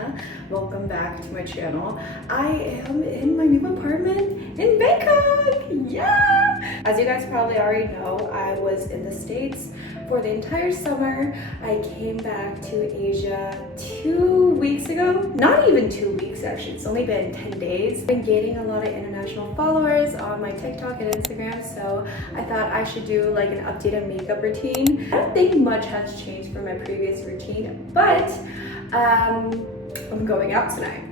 Elena. Welcome back to my channel. I am in my new apartment in Bangkok! Yeah! As you guys probably already know, I was in the States for the entire summer. I came back to Asia 2 weeks ago. Not even 2 weeks actually, it's only been 10 days. I've been gaining a lot of international followers on my TikTok and Instagram, so I thought I should do like an updated makeup routine. I don't think much has changed from my previous routine, but I'm going out tonight.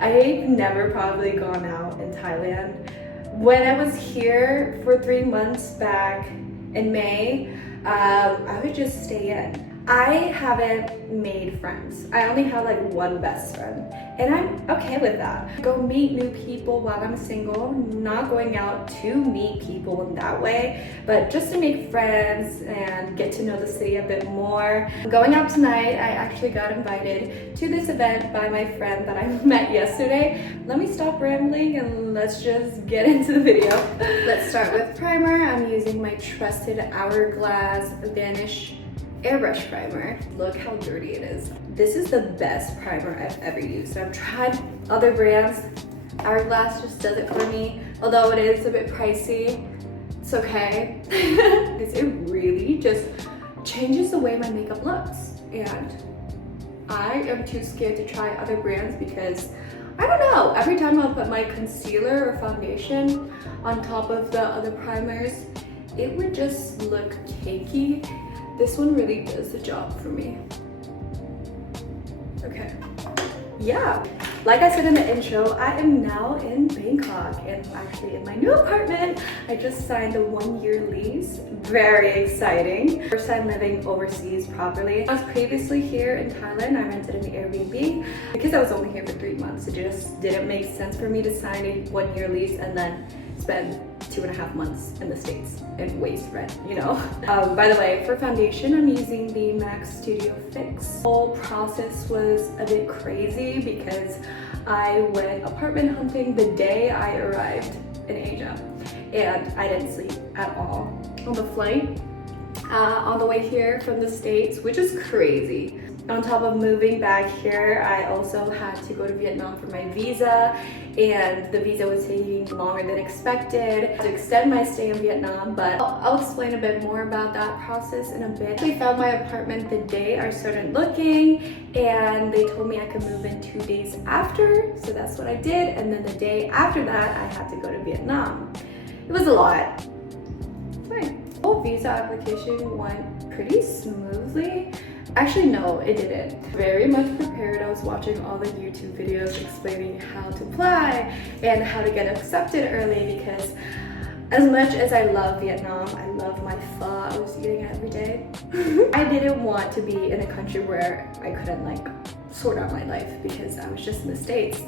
I've never probably gone out in Thailand. When I was here for 3 months back in May, I would just stay in. I haven't made friends. I only have like one best friend, and I'm okay with that. Go meet new people while I'm single, not going out to meet people in that way, but just to make friends and get to know the city a bit more. Going out tonight, I actually got invited to this event by my friend that I met yesterday. Let me stop rambling and let's just get into the video. Let's start with primer. I'm using my trusted Hourglass Vanish airbrush primer. Look how dirty it is. This is the best primer I've ever used. I've tried other brands. Hourglass just does it for me. Although it is a bit pricey, it's okay. Because it really just changes the way my makeup looks. And I am too scared to try other brands because I don't know, every time I'll put my concealer or foundation on top of the other primers, it would just look cakey. This one really does the job for me. Okay. Yeah, like I said in the intro, I am now in Bangkok and actually in my new apartment. I just signed a 1-year lease. Very exciting. First time living overseas properly. I was previously here in Thailand. I rented an Airbnb. Because I was only here for 3 months, it just didn't make sense for me to sign a 1-year lease and then spend 2.5 months in the States and waste rent, you know? By the way, for foundation, I'm using the MAC Studio Fix. The whole process was a bit crazy because I went apartment hunting the day I arrived in Asia, and I didn't sleep at all on the flight, on the way here from the States, which is crazy. On top of moving back here, I also had to go to Vietnam for my visa, and the visa was taking longer than expected. I had to extend my stay in Vietnam, but I'll explain a bit more about that process in a bit. I found my apartment the day I started looking, and they told me I could move in 2 days after, so that's what I did, and then the day after that, I had to go to Vietnam. It was a lot. Fine. The whole visa application went pretty smoothly. Actually, no, it didn't. Very much prepared. I was watching all the YouTube videos explaining how to apply and how to get accepted early because as much as I love Vietnam, I love my pho. I was eating it every day. I didn't want to be in a country where I couldn't like sort out my life because I was just in the States,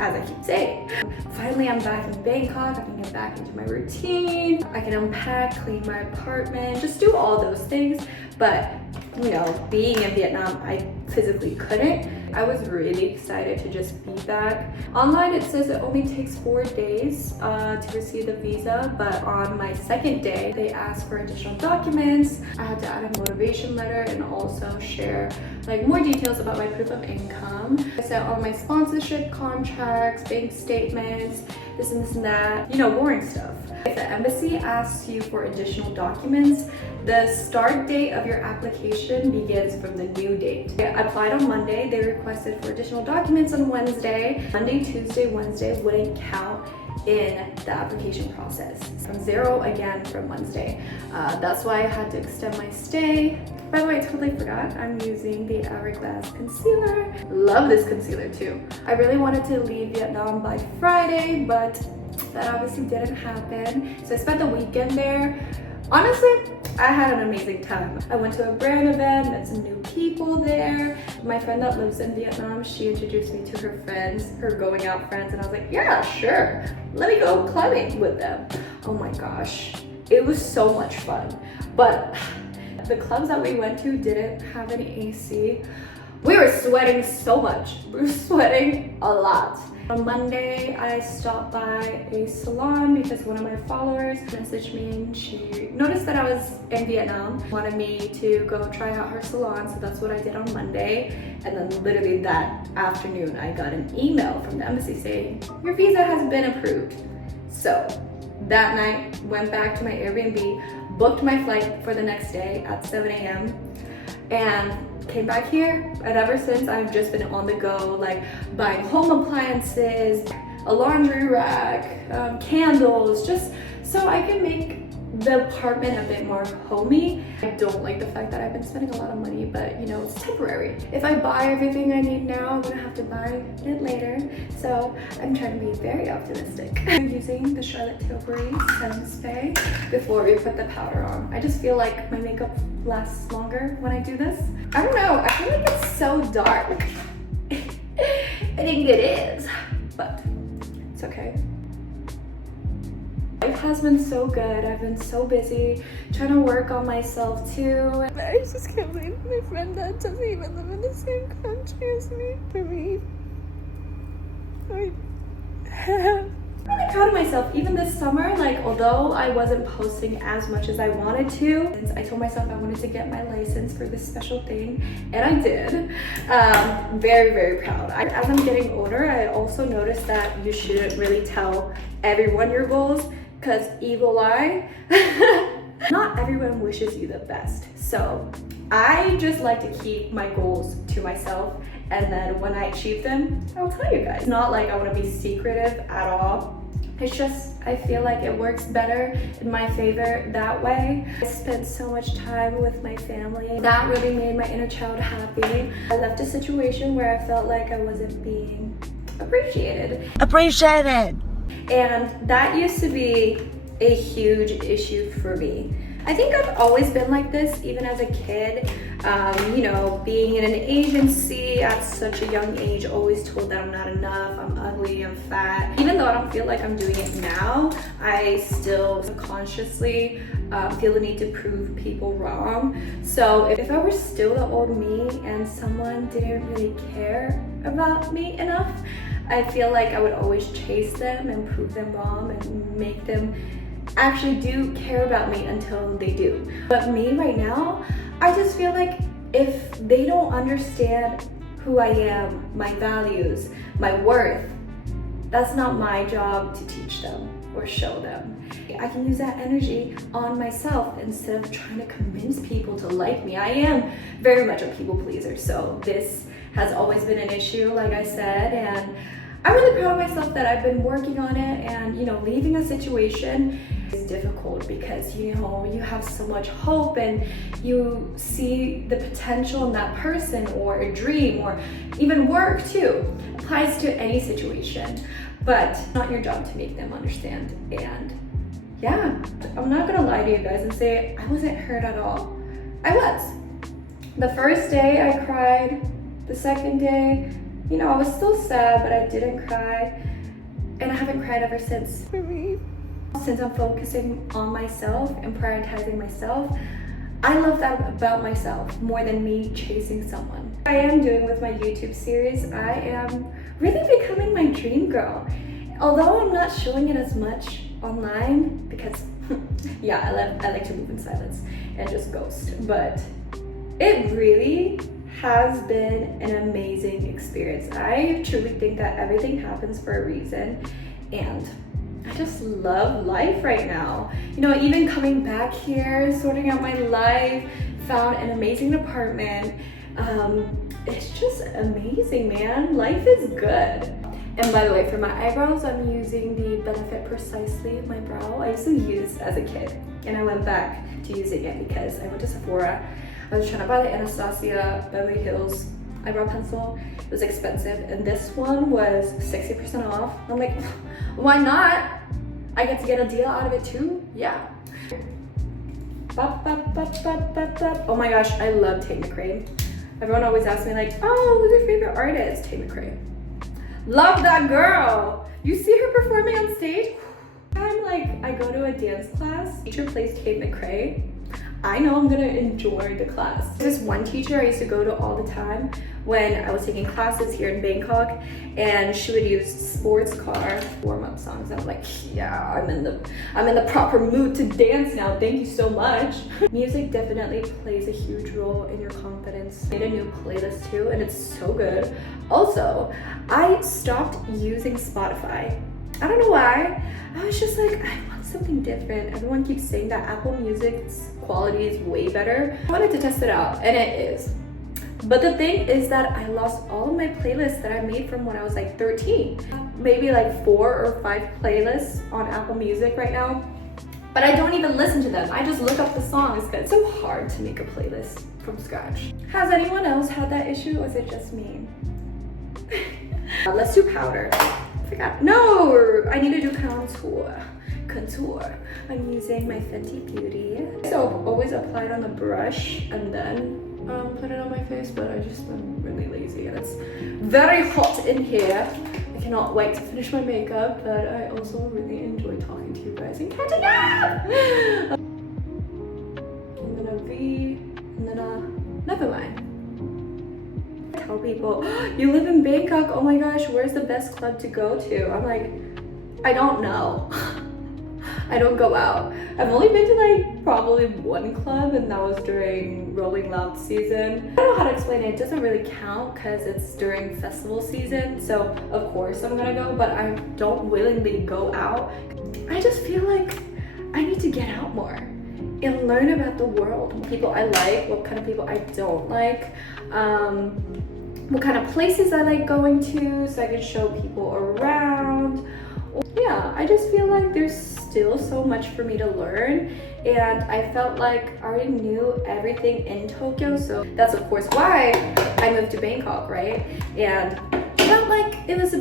as I keep saying. Finally, I'm back in Bangkok. I can get back into my routine. I can unpack, clean my apartment, just do all those things. But you know, being in Vietnam, I physically couldn't. I was really excited to just be back. Online, it says it only takes 4 days to receive the visa, but on my second day, they asked for additional documents. I had to add a motivation letter and also share like more details about my proof of income. I sent all my sponsorship contracts, bank statements, this and that, you know, boring stuff. If the embassy asks you for additional documents, the start date of your application begins from the new date. I applied on Monday. They requested for additional documents on Wednesday. Monday, Tuesday, Wednesday wouldn't count in the application process. From 0 again from Wednesday. That's why I had to extend my stay. By the way, I totally forgot, I'm using the Hourglass concealer. Love this concealer too. I really wanted to leave Vietnam by Friday, but that obviously didn't happen. So I spent the weekend there. Honestly, I had an amazing time. I went to a brand event, met some new people there. My friend that lives in Vietnam, she introduced me to her friends, her going out friends, and I was like, yeah, sure. Let me go climbing with them. Oh my gosh, it was so much fun. But the clubs that we went to didn't have any AC. We were sweating so much. We were sweating a lot. On Monday, I stopped by a salon because one of my followers messaged me and she noticed that I was in Vietnam, wanted me to go try out her salon, so that's what I did on Monday. And then literally that afternoon, I got an email from the embassy saying, your visa has been approved. So that night, went back to my Airbnb, booked my flight for the next day at 7 a.m. and came back here, and ever since I've just been on the go, like buying home appliances, a laundry rack, candles, just so I can make the apartment a bit more homey. I don't like the fact that I've been spending a lot of money, but you know, it's temporary. If I buy everything I need now, I'm gonna have to buy it later. So I'm trying to be very optimistic. I'm using the Charlotte Tilbury Sun Spray before we put the powder on. I just feel like my makeup lasts longer when I do this. I don't know, I feel like it's so dark. I think it is, but it's okay. Life has been so good. I've been so busy trying to work on myself too. But I just can't believe my friend that doesn't even live in the same country as me. For me, I'm really proud of myself. Even this summer, like although I wasn't posting as much as I wanted to, I told myself I wanted to get my license for this special thing, and I did. Very, very proud. As I'm getting older, I also noticed that you shouldn't really tell everyone your goals, because evil eye. Not everyone wishes you the best. So I just like to keep my goals to myself, and then when I achieve them, I'll tell you guys. It's not like I want to be secretive at all. It's just, I feel like it works better in my favor that way. I spent so much time with my family. That really made my inner child happy. I left a situation where I felt like I wasn't being appreciated. And that used to be a huge issue for me. I think I've always been like this, even as a kid. You know, being in an agency at such a young age, always told that I'm not enough, I'm ugly, I'm fat. Even though I don't feel like I'm doing it now, I still subconsciously feel the need to prove people wrong. So if I were still the old me and someone didn't really care about me enough, I feel like I would always chase them and prove them wrong and make them actually do care about me until they do. But me right now, I just feel like if they don't understand who I am, my values, my worth, that's not my job to teach them or show them. I can use that energy on myself instead of trying to convince people to like me. I am very much a people pleaser, so this has always been an issue, like I said, and I'm really proud of myself that I've been working on it. And you know, leaving a situation is difficult because you know, you have so much hope and you see the potential in that person or a dream or even work too. Applies to any situation, but it's not your job to make them understand. And yeah, I'm not gonna lie to you guys and say I wasn't hurt at all. I was. The first day I cried, the second day, you know, I was still sad, but I didn't cry, and I haven't cried ever since. For me, since I'm focusing on myself and prioritizing myself, I love that about myself more than me chasing someone. I am doing with my YouTube series, I am really becoming my dream girl. Although I'm not showing it as much online because, yeah, I like to move in silence and just ghost, but it really has been an amazing experience. I truly think that everything happens for a reason, and I just love life right now. You know, even coming back here, sorting out my life, found an amazing apartment. It's just amazing, man. Life is good. And by the way, for my eyebrows, I'm using the Benefit Precisely My Brow. I used to use as a kid, and I went back to using it because I went to Sephora. I was trying to buy the Anastasia Beverly Hills eyebrow pencil. It was expensive, and this one was 60% off. I'm like, why not? I get to get a deal out of it too? Yeah. Oh my gosh, I love Tate McRae. Everyone always asks me like, oh, who's your favorite artist? Tate McRae. Love that girl. You see her performing on stage? I'm like, I go to a dance class, teacher plays Tate McRae. I know I'm gonna enjoy the class. There's one teacher I used to go to all the time when I was taking classes here in Bangkok, and she would use sports car warm-up songs. I'm like, yeah, I'm in the proper mood to dance now. Thank you so much. Music definitely plays a huge role in your confidence. I made a new playlist too, and it's so good. Also, I stopped using Spotify. I don't know why. I was just like, I want something different. Everyone keeps saying that Apple Music's quality is way better. I wanted to test it out, and it is. But the thing is that I lost all of my playlists that I made from when I was like 13. Maybe like 4 or 5 playlists on Apple Music right now. But I don't even listen to them. I just look up the songs because it's so hard to make a playlist from scratch. Has anyone else had that issue, or is it just me? Let's do powder. I forgot. No, I need to do contour. I'm using my Fenty Beauty. So always apply it on the brush and then put it on my face, but I'm really lazy and it's very hot in here. I cannot wait to finish my makeup, but I also really enjoy talking to you guys and catching up. And then a V, and then a, never mind. I tell people, you live in Bangkok, oh my gosh, where's the best club to go to? I'm like, I don't know. I don't go out. I've only been to like probably one club, and that was during Rolling Loud season. I don't know how to explain it. It doesn't really count because it's during festival season. So of course I'm gonna go, but I don't willingly go out. I just feel like I need to get out more and learn about the world. What people I like, what kind of people I don't like, what kind of places I like going to, so I can show people around. Yeah, I just feel like there's still so much for me to learn, and I felt like I already knew everything in Tokyo, so that's of course why I moved to Bangkok, right? And I felt like it was a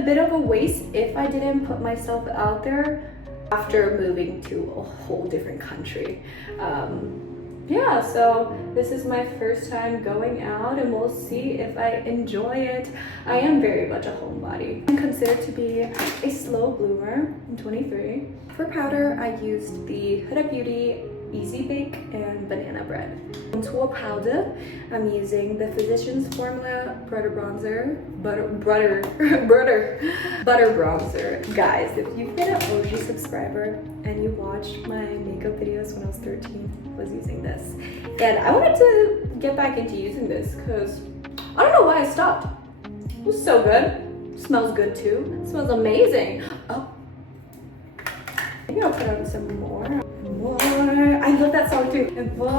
bit of a waste if I didn't put myself out there after moving to a whole different country. Yeah, so this is my first time going out, and we'll see if I enjoy it. I am very much a homebody. I'm considered to be a slow bloomer. I'm 23. For powder, I used the Huda Beauty Easy Bake and Banana Bread. Contour powder, I'm using the Physicians Formula Butter Bronzer. Butter Bronzer. Guys, if you've been an OG subscriber and you watched my makeup videos when I was 13, I was using this. And I wanted to get back into using this because I don't know why I stopped. It was so good. It smells good too. It smells amazing. Oh, maybe I'll put on some more. I love that song too. And more.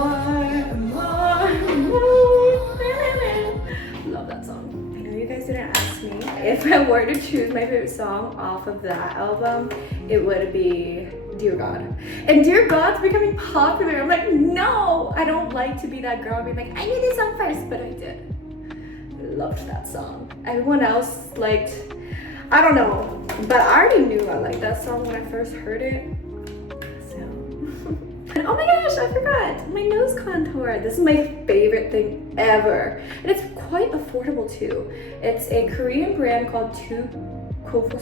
Love that song. I know you guys didn't ask me. If I were to choose my favorite song off of that album, it would be Dear God. And Dear God's becoming popular. I'm like, no, I don't like to be that girl being like, I knew this song first, but I did. Loved that song. Everyone else liked, I don't know, but I already knew I liked that song when I first heard it. And oh my gosh, I forgot my nose contour. This is my favorite thing ever, and it's quite affordable too. It's a Korean brand called Too Cool for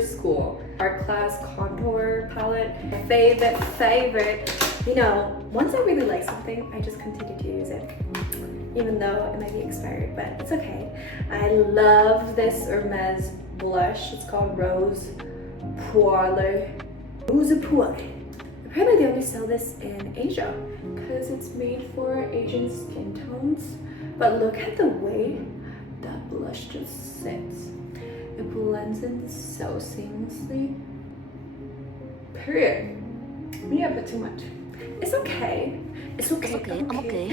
School. Art Class contour palette. My favorite. You know, once I really like something, I just continue to use it, even though it might be expired, but it's okay. I love this Hermes blush. It's called Rose Poire. Apparently they only sell this in Asia because it's made for Asian skin tones. But look at the way that blush just sits. It blends in so seamlessly. Period. Yeah, but too much. It's okay. It's okay. I'm okay.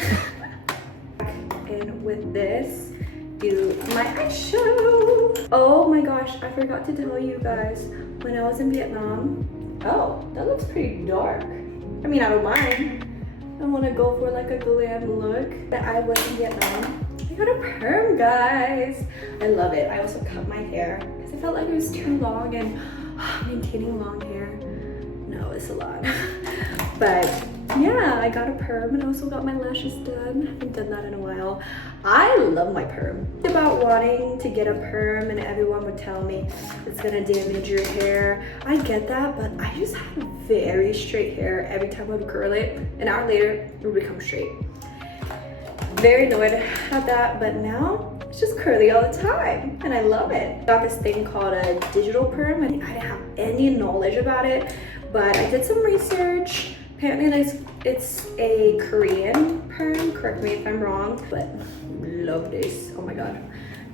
And with this, do my eyeshadow. Oh my gosh, I forgot to tell you guys, when I was in Vietnam, oh, that looks pretty dark. I mean, I don't mind. I want to go for like a glam look. But I was in Vietnam. I got a perm, guys. I love it. I also cut my hair because I felt like it was too long, and maintaining long hair, no, it's a lot. But yeah, I got a perm and also got my lashes done. I haven't done that in a while. I love my perm. It's about wanting to get a perm and everyone would tell me it's gonna damage your hair. I get that, but I just had very straight hair. Every time I would curl it, an hour later, it would become straight. Very annoyed at that, but now it's just curly all the time and I love it. Got this thing called a digital perm and I didn't have any knowledge about it, but I did some research. Apparently it's a Korean perm, correct me if I'm wrong, but love this, oh my god.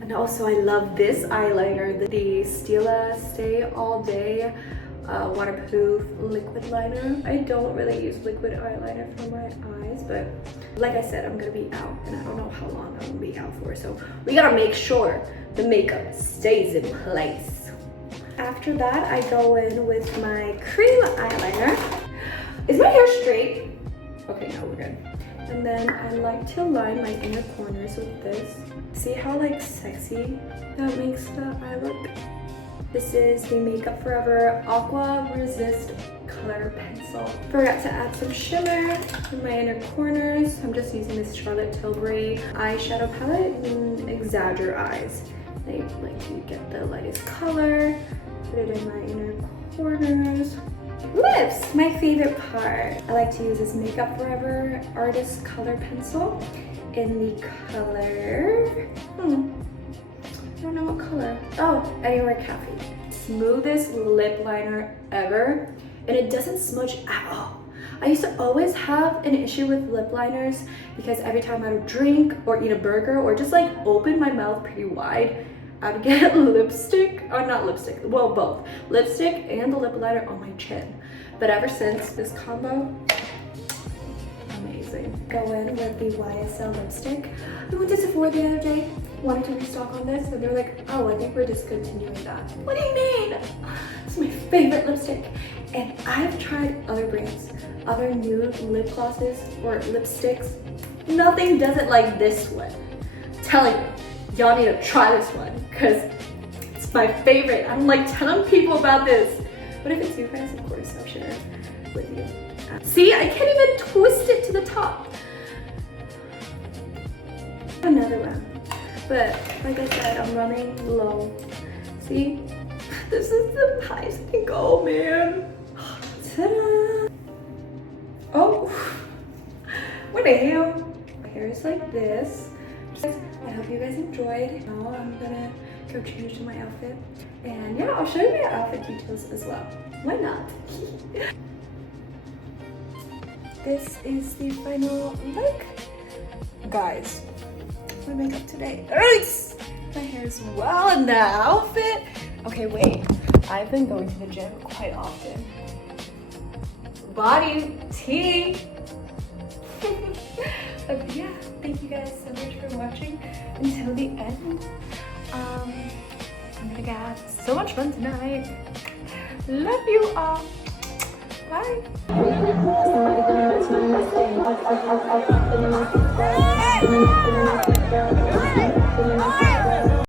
And also I love this eyeliner, the Stila Stay All Day waterproof liquid liner. I don't really use liquid eyeliner for my eyes, but like I said, I'm gonna be out and I don't know how long I'm gonna be out for, so we gotta make sure the makeup stays in place. After that, I go in with my cream eyeliner. Is my hair straight? Okay, no, we're good. And then I like to line my inner corners with this. See how like sexy that makes the eye look? This is the Makeup Forever Aqua Resist Color Pencil. Forgot to add some shimmer in my inner corners. I'm just using this Charlotte Tilbury eyeshadow palette in Exagger Eyes. I like to get the lightest color, put it in my inner corners. Lips, my favorite part. I like to use this Makeup Forever Artist Color Pencil in the color, I don't know what color. Oh, Anywhere Cafe. Smoothest lip liner ever, and it doesn't smudge at all. I used to always have an issue with lip liners because every time I would drink or eat a burger or just like open my mouth pretty wide, I'd get lipstick, or not lipstick, well both, lipstick and the lip liner on my chin. But ever since this combo, amazing. Go in with the YSL lipstick. I went to Sephora the other day, wanted to restock on this, and they're like, oh, I think we're discontinuing that. What do you mean? It's my favorite lipstick. And I've tried other brands, other nude lip glosses or lipsticks. Nothing does it like this one. I'm telling you, y'all need to try this one because it's my favorite. I'm like telling people about this. But if it's you guys, of course, I'll share it with you. See, I can't even twist it to the top. Another one. But like I said, I'm running low. See, this is the highest I can go, man. Ta-da! Oh, what the hell? My hair is like this. I hope you guys enjoyed. Now I'm gonna go change to my outfit. And yeah, I'll show you my outfit details as well. Why not? This is the final look. Guys, my makeup today. My hair is well in the outfit. Okay, wait. I've been going to the gym quite often. Body tea. But yeah, thank you guys so much for watching until the end. I'm gonna have so much fun tonight. Love you all. Bye.